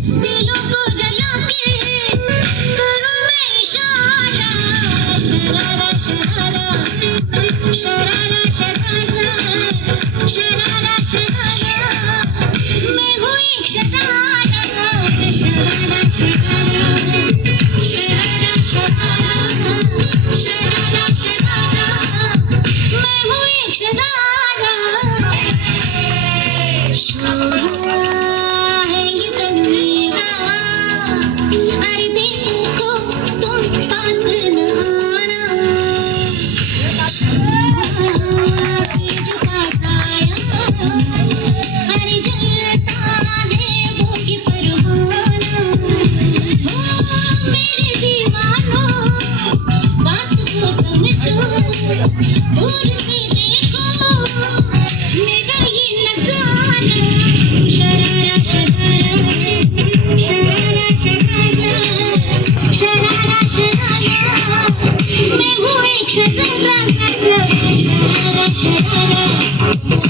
दिलों को जला के करूं मैं इशारा, शरारा शरारा शरारा शरारा शरारा शरारा, मैं हूँ एक शरारा, शरारा शरारा शरारा शरारा शरारा शरारा, मैं हूँ एक शरारा। शोरा है ये तन मेरा, अरे देखो तुम पास न आना, के जो पास आया, अरे जलता है वो ही परवाना। हो मेरे दीवानों, बात को समझो, दूर से देखो मेरा ये नजारा, शरारा शरारा शरारा शरारा शरारा शरारा, मैं हूँ एक शरारा, शरारा शरारा